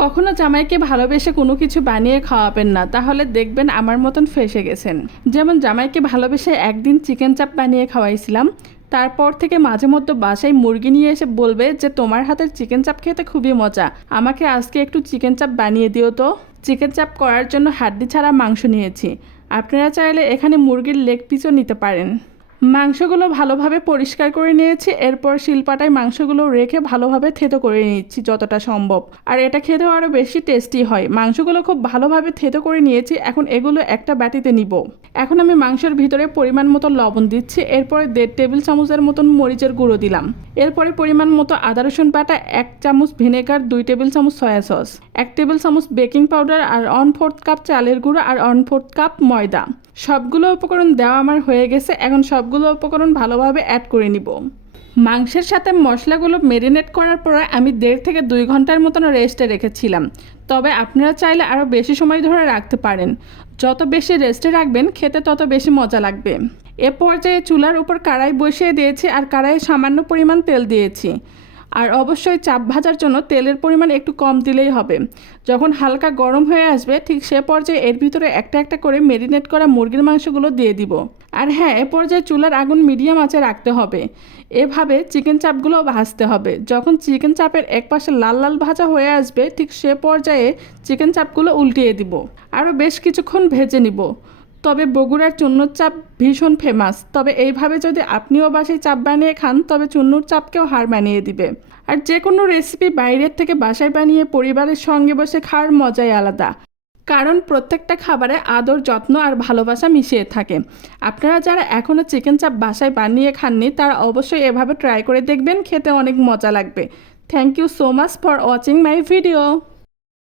কখনো জামাইকে ভালোবেসে কোনো কিছু বানিয়ে খাওয়াবেন না, তাহলে দেখবেন আমার মতন ফেঁসে গেছেন। যেমন জামাইকে ভালোবেসে একদিন চিকেন চাপ বানিয়ে খাওয়াইছিলাম, তারপর থেকে মাঝে মধ্যে বাসায় মুরগি নিয়ে এসে বলবে যে তোমার হাতের চিকেন চাপ খেতে খুবই মজা, আমাকে আজকে একটু চিকেন চাপ বানিয়ে দিও তো। চিকেন চাপ করার জন্য হাড্ডি ছাড়া মাংস নিয়েছি। আপনারা চাইলে এখানে মুরগির লেগ পিসও নিতে পারেন। মাংসগুলো ভালোভাবে পরিষ্কার করে নিয়েছি, এরপর শিলপাটায় মাংসগুলো রেখে ভালোভাবে থেতো করে নিচ্ছি যতটা সম্ভব। আর এটা খেতেও আরও বেশি টেস্টি হয়। মাংসগুলো খুব ভালোভাবে থেতো করে নিয়েছি, এখন এগুলো একটা বাটিতে নিব। এখন আমি মাংসের ভিতরে পরিমাণ মতো লবণ দিচ্ছি, এরপরে 1.5 টেবিল চামচের মতন মরিচের গুঁড়ো দিলাম। এরপরে পরিমাণ মতো আদা রসুন বাটা, 1 চামচ ভিনেগার, 2 টেবিল চামচ সয়া সস, 1 টেবিল চামচ বেকিং পাউডার, আর 1/4 কাপ চালের গুঁড়ো, আর 1/4 কাপ ময়দা। সবগুলো উপকরণ দেওয়া আমার হয়ে গেছে। এখন সবগুলো উপকরণ ভালোভাবে অ্যাড করে নিব। মাংসের সাথে মশলাগুলো ম্যারিনেট করার পরে আমি 1.5 থেকে 2 ঘন্টার মতন রেস্টে রেখেছিলাম। তবে আপনারা চাইলে আরও বেশি সময় ধরে রাখতে পারেন। যত বেশি রেস্টে রাখবেন খেতে তত বেশি মজা লাগবে। এ পর্যায়ে চুলার উপর কড়াই বসিয়ে দিয়েছি, আর কড়াইয়ে সামান্য পরিমাণ তেল দিয়েছি। আর অবশ্যই চাপ ভাজার জন্য তেলের পরিমাণ একটু কম দিলেই হবে। যখন হালকা গরম হয়ে আসবে ঠিক সে পর্যায়ে এর ভিতরে একটা একটা করে ম্যারিনেট করা মুরগির মাংসগুলো দিয়ে দিব। আর হ্যাঁ, এ পর্যায়ে চুলার আগুন মিডিয়াম আঁচে রাখতে হবে। এভাবে চিকেন চাপগুলো ভাজতে হবে। যখন চিকেন চাপের এক পাশে লাল লাল ভাজা হয়ে আসবে ঠিক সে পর্যায়ে চিকেন চাপগুলো উল্টিয়ে দিব। আরও বেশ কিছুক্ষণ ভেজে নিব। তবে বগুড়ার চুন্নুর চাপ ভীষণ ফেমাস। তবে এইভাবে যদি আপনিও বাসায় চাপ বানিয়ে খান তবে চুন্নুর চাপকেও হার মানিয়ে দিবে। আর যে কোনো রেসিপি বাইরের থেকে বাসায় বানিয়ে পরিবারের সঙ্গে বসে খাওয়ার মজাই আলাদা, কারণ প্রত্যেকটা খাবারে আদর, যত্ন আর ভালোবাসা মিশিয়ে থাকে। আপনারা যারা এখনও চিকেন চাপ বাসায় বানিয়ে খাননি তারা অবশ্যই এভাবে ট্রাই করে দেখবেন, খেতে অনেক মজা লাগবে। Thank you so much for watching my video.